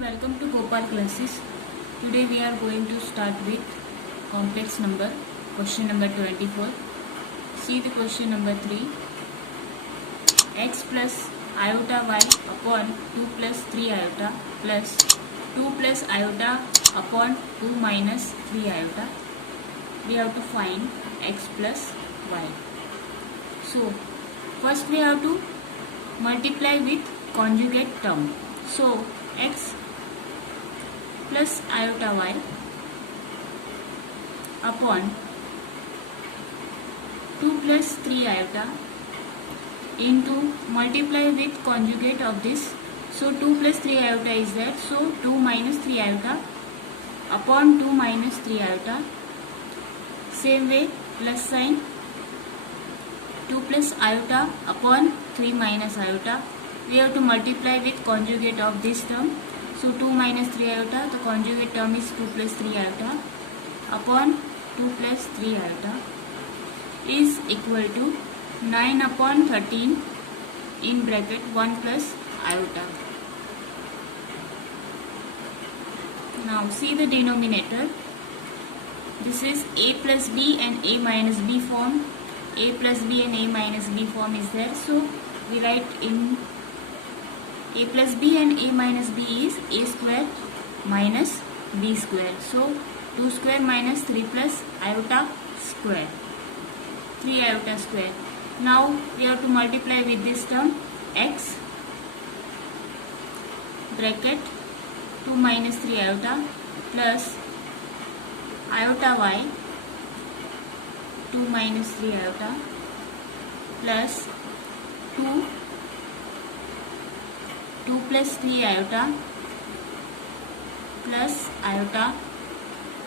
welcome to Gopal classes. Today we are going to start with complex number, question number 24. See the question number 3. X plus iota y upon 2 plus 3 iota plus 2 plus iota upon 2 minus 3 iota. We have to find x plus y. So first we have to multiply with conjugate term. So x plus iota y upon 2 plus 3 iota into multiply with conjugate of this. So 2 plus 3 iota is there. So 2 minus 3 iota upon 2 minus 3 iota. Same way plus sign 2 plus iota upon 3 minus iota. We have to multiply with conjugate of this term. So 2 minus 3 iota, the conjugate term is 2 plus 3 iota upon 2 plus 3 iota is equal to 9 upon 13 in bracket 1 plus iota. Now see the denominator. This is a plus b and a minus b form. A plus b and a minus b form is there. So we write in a plus b and a minus b is a square minus b square. So 2 square minus 3 plus iota square. 3 iota square. Now we have to multiply with this term x bracket 2 minus 3 iota plus iota y 2 minus 3 iota plus 2 plus 3 iota plus iota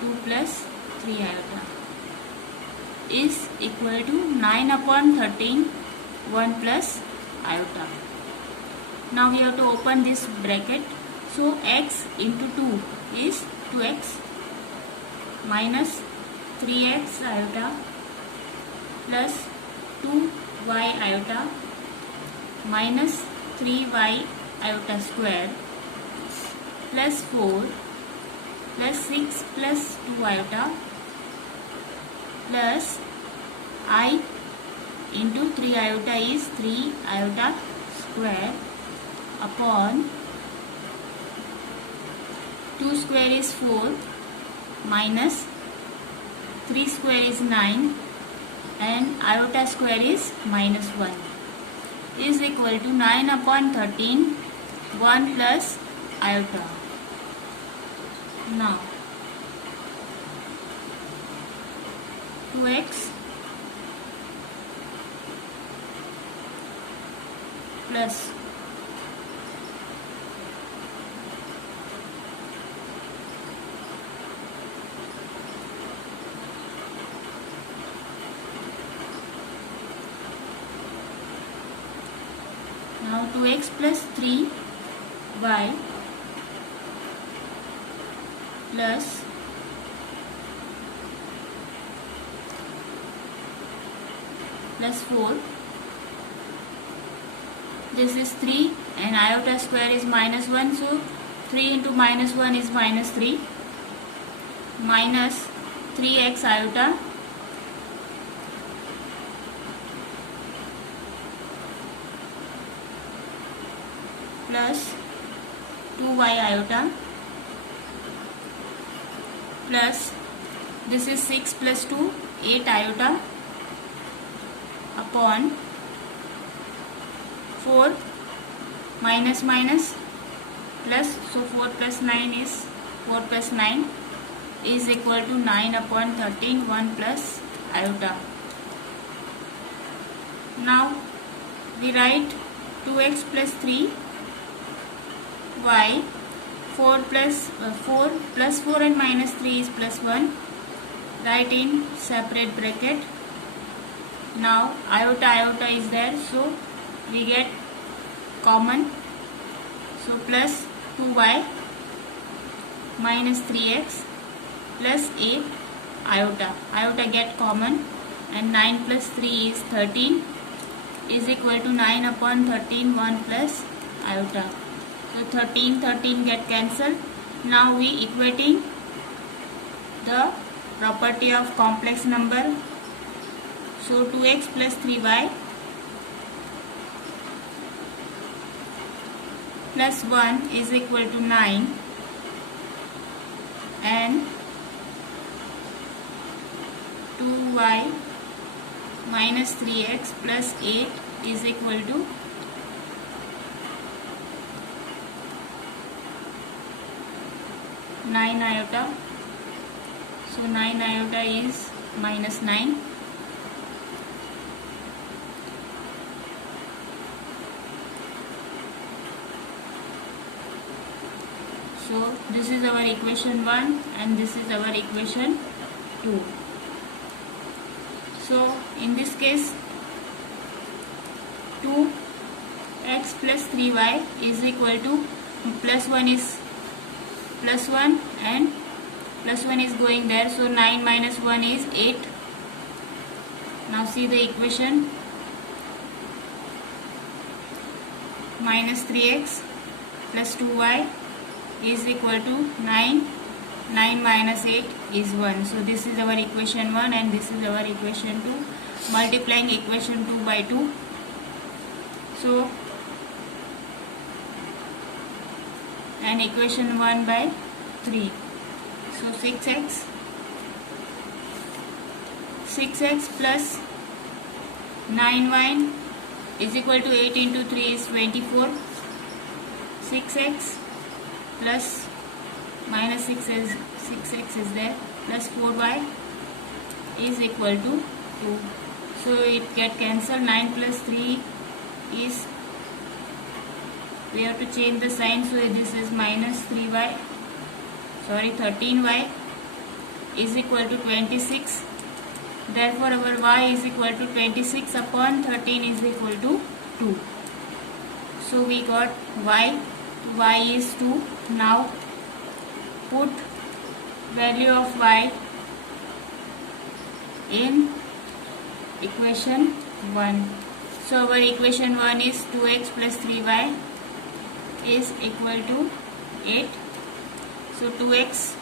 2 plus 3 iota is equal to 9 upon 13 1 plus iota. Now we have to open this bracket. So x into 2 is 2x minus 3x iota plus 2y iota minus 3y iota square plus 4 plus 6 plus 2 iota plus I into 3 iota is 3 iota square upon 2 square is 4 minus 3 square is 9 and iota square is minus 1 is equal to 9 upon 13 1 plus iota. Now 2x plus now 2x plus 3y plus plus 4. This is 3 and iota square is minus 1. So 3 into minus 1 is minus 3 minus 3x iota plus 2y iota plus this is 6 plus 2 8 iota upon 4 minus minus plus, so 4 plus 9 is 4 plus 9 is equal to 9 upon 13 1 plus iota. Now we write 2x plus 3 y 4 plus 4 and minus 3 is plus 1. Write in separate bracket. Now iota is there, so we get common. So plus 2y minus 3x plus 8 iota get common and 9 plus 3 is 13 is equal to 9 upon 13 1 plus iota. So 13 get cancelled. Now we equating the property of complex number. So 2x plus 3y plus 1 is equal to 9, and 2y minus 3x plus 8 is equal to 9 iota. So 9 iota is minus 9. So this is our equation 1 and this is our equation 2. So in this case 2x plus 3y is equal to plus 1 is plus 1 and plus 1 is going there. So 9 minus 1 is 8. Now see the equation. Minus 3x plus 2y is equal to 9. 9 minus 8 is 1. So this is our equation 1 and this is our equation 2. Multiplying equation 2 by 2. So and equation 1 by 3. So 6x plus 9y is equal to 8 into 3 is 24. 6x plus minus 6x is there plus 4y is equal to 2. So it get cancelled. 9 plus 3 is, we have to change the sign, so this is minus 13y is equal to 26. Therefore our y is equal to 26 upon 13 is equal to 2. So we got y is 2. Now put value of y in equation 1. So our equation 1 is 2x plus 3y is equal to 8. So 2x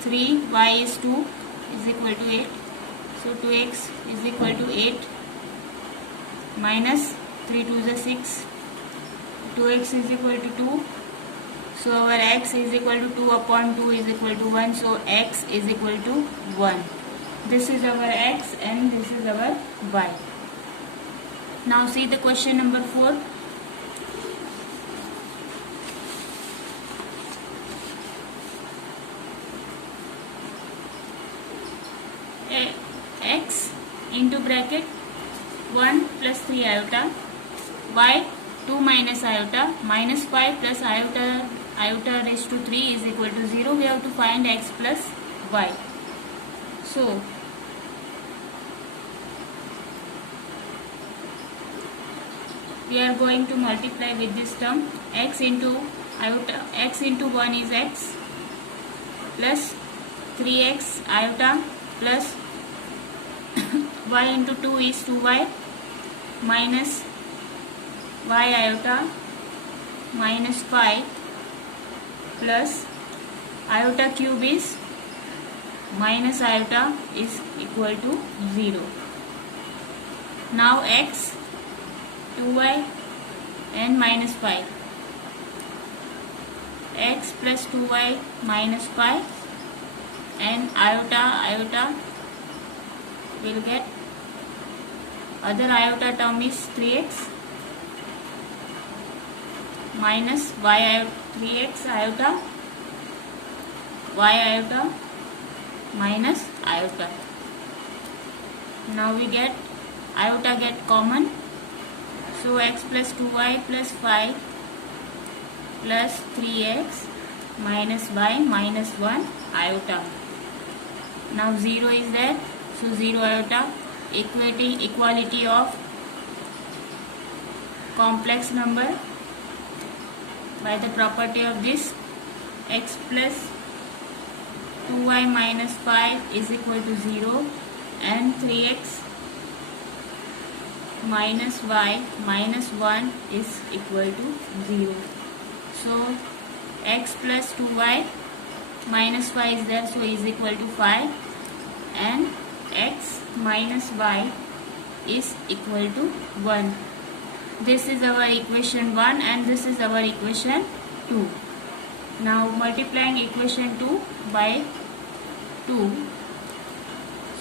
3, y is 2 is equal to 8. So 2x is equal to 8 minus 3 to the 6. 2x is equal to 2. So our x is equal to 2 upon 2 is equal to 1. So x is equal to 1. This is our x and this is our y. Now see the question number 4. X into bracket 1 plus 3 iota, y 2 minus iota, minus 5 plus iota raised to 3 is equal to 0. We have to find x plus y. So we are going to multiply with this term. X into 1 is x plus 3x iota plus y into 2 is 2y minus y iota minus 5 plus iota cube is minus iota is equal to 0. Now x 2y and minus 5. X plus 2y minus 5 and iota will get, other iota term is 3x minus y iota, 3x iota y iota minus iota. Now we get iota get common. So x plus 2y plus 5 plus 3x minus y minus 1 iota. Now 0 is there. So 0 iota. Equality of complex number by the property of this. X plus 2y minus 5 is equal to 0 and 3x minus y minus 1 is equal to 0. So x plus 2y minus 5 is there, so is equal to 5, and x minus y is equal to 1. This is our equation 1 and this is our equation 2. Now multiplying equation 2 by 2.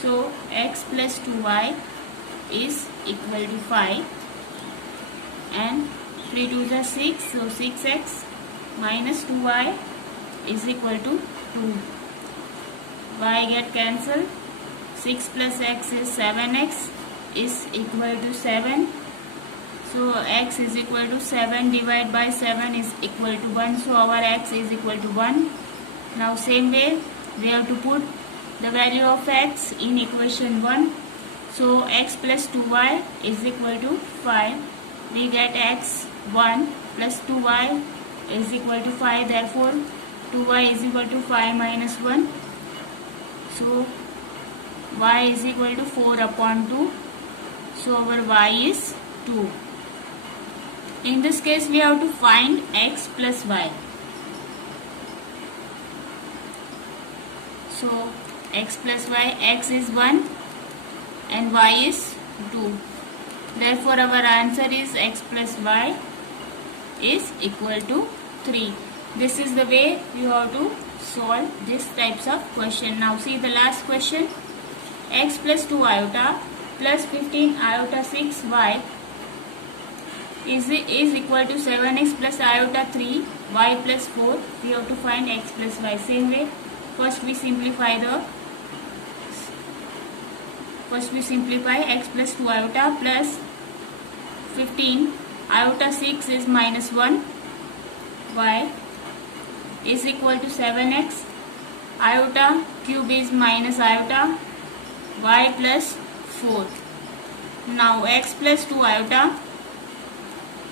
So x plus 2y is equal to 5, and 3 2s are 6, so 6x minus 2y is equal to 2. Y get cancelled. 6 plus x is 7x is equal to 7. So x is equal to 7 divided by 7 is equal to 1. So our x is equal to 1. Now same way we have to put the value of x in equation 1. So x plus 2y is equal to 5. We get x 1 plus 2y is equal to 5. Therefore 2y is equal to 5 minus 1. So y is equal to 4 upon 2. So our y is 2. In this case we have to find x plus y. So x plus y, x is 1 and y is 2. Therefore our answer is x plus y is equal to 3. This is the way you have to solve these types of question. Now see the last question. X plus 2 iota plus 15 iota 6y is equal to 7x plus iota 3 y plus 4. We have to find x plus y. Same way, first we simplify x plus 2 iota plus 15 iota 6 is minus 1 y is equal to 7x. Iota cube is minus iota y plus 4. Now x plus 2 iota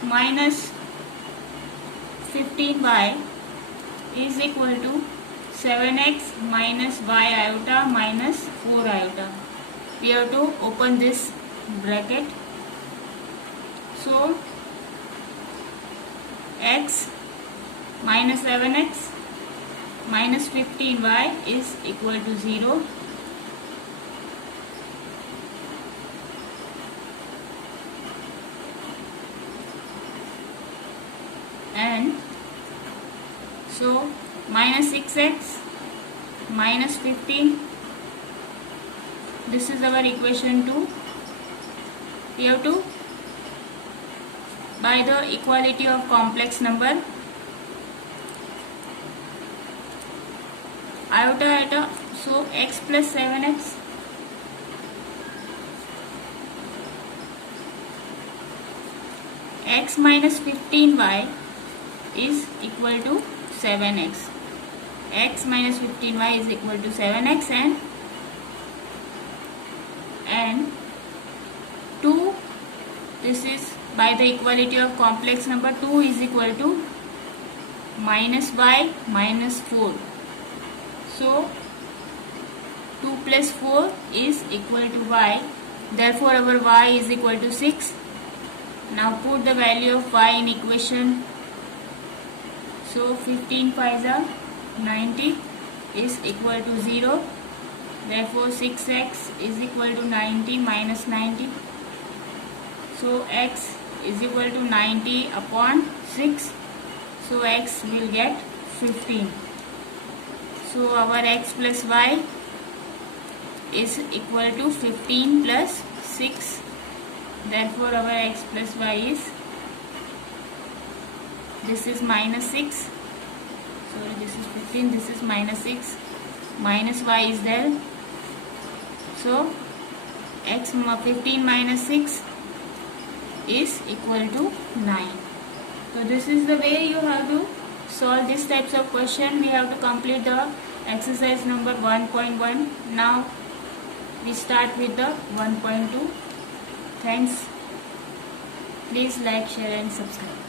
minus 15y is equal to 7x minus y iota minus 4 iota. We have to open this bracket. So x minus 7x minus 15y is equal to 0. And so minus 6x minus 15, this is our equation 2. We have to, by the equality of complex number, iota, so x plus 7x x minus 15y is equal to 7x. X minus 15y is equal to 7x, and 2, this is by the equality of complex number, 2 is equal to minus y minus 4. So 2 plus 4 is equal to y. Therefore our y is equal to 6. Now put the value of y in equation. So 15 5s are 90 is equal to 0. Therefore 6x is equal to 90 minus 90. So x is equal to 90 upon 6. So x will get 15. So our x plus y is equal to 15 plus 6. Therefore our x plus y is, this is minus 6. Sorry, this is 15, this is minus 6. Minus y is there. So x 15 minus 6 is equal to 9. So this is the way you have to solve these types of question. We have to complete the exercise number 1.1. Now we start with the 1.2. Thanks. Please like, share and subscribe.